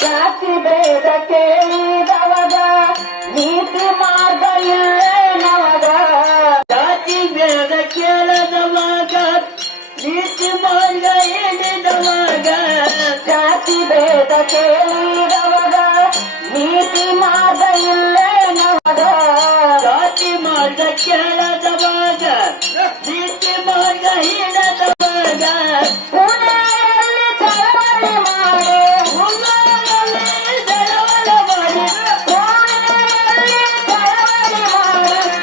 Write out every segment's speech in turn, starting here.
ಜಾತಿ ಭೇದ ಕೇಳಿದವಗ ನೀತಿ ಮಾರ್ಗ ಇಲ್ಲೇನವಗ ಜಾತಿ ಭೇದ ಕೇಳದವಾಗ ನೀತಿ ಮಾರ್ಗ ಹಿಡಿದವಾಗ ಜಾತಿ ಭೇದ ಕೇಳಿದವಗ ನೀತಿ ಮಾರ್ಗ ಇಲ್ಲೇನವಗ ಜಾತಿ ಮಾರ್ಗ ಕೇಳದವಾಗ ನೀತಿ ಮಾರ್ಗ ಹಿಡಿದವಾಗ ಪುಣೆಯಲ್ಲಿ ಚಳವಳಿ ಮಾಡಿ ಪುಣೆಯಲ್ಲಿ ಚಳವಳಿ ಮಾಡಿ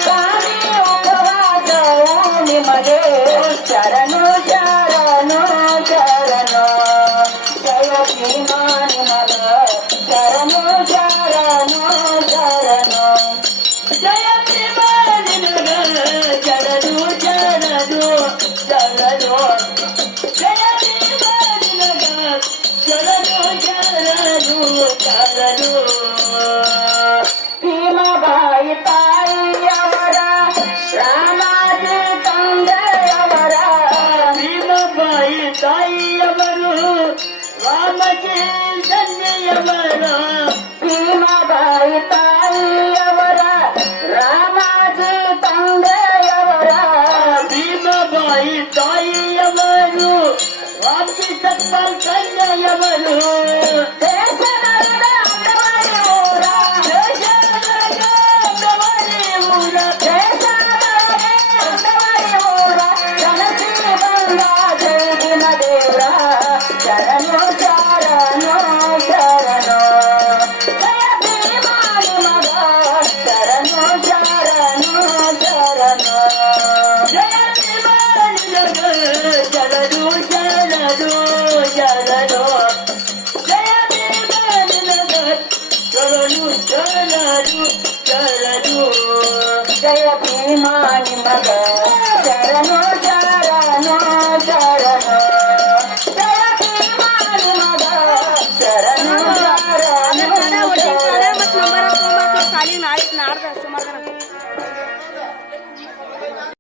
ಗಾಳಿ ಉಪವಾಸವು ನಿಮಗೆ ಶರಣು ಶರಣು ಶರಣು ಜಯ ಭೀಮಾ ನಿಮಗ ಶರಣು ಶರಣು ಶರಣು ಜಯ ಭೀಮಾ ನಿಮಗ ಶರಣು ಶರಣು ಶರಣು ಜಯ ಭೀಮಾ ನಿಮಗ ಶರಣು ಶರಣು ಶರಣು ಭೀಮಬಾಯಿ ತಾಯಿಯವರ ರಾಮಾಜಿ ತಂದೆಯವರ ಭೀಮಬಾಯಿ ತಾಯಿಯವರು ರಾಮಜಿ ತಂದೆಯವರ ಭೀಮಬಾಯಿ ತಾಯಿಯವರ ರಾಮಾಜಿ ತಂದೆಯವರ ಭೀಮಬಾಯಿ ತಾಯಿಯವರು ರಾಮಜಿ ತಂದೆಯವರು ದೇಶದ ಅಂಗವರಿ ಊರ ದೇಶದ ಅಂಗವರಿ ಊರ ದೇಶದ ಅಂಗವರಿ ಊರ ಜನಸಿ ಬಂದ ಜೈದಿನ ದೇವರ ಶರಣು ಶರಣು ಶರಣು ಜಯ ಭೀಮಾ ನಿಮಗ ಶರಣು ಶರಣು ಶರಣು ಜಯ ಭೀಮಾ ನಿಮಗ ಶರಣು ಶರಣು ಶರಣು ಜಯ ಭೀಮಾ ನಿಮಗ ಶರಣು ಶರಣು ಶರಣು ಜಯ ಭೀಮಾ ನಿಮಗ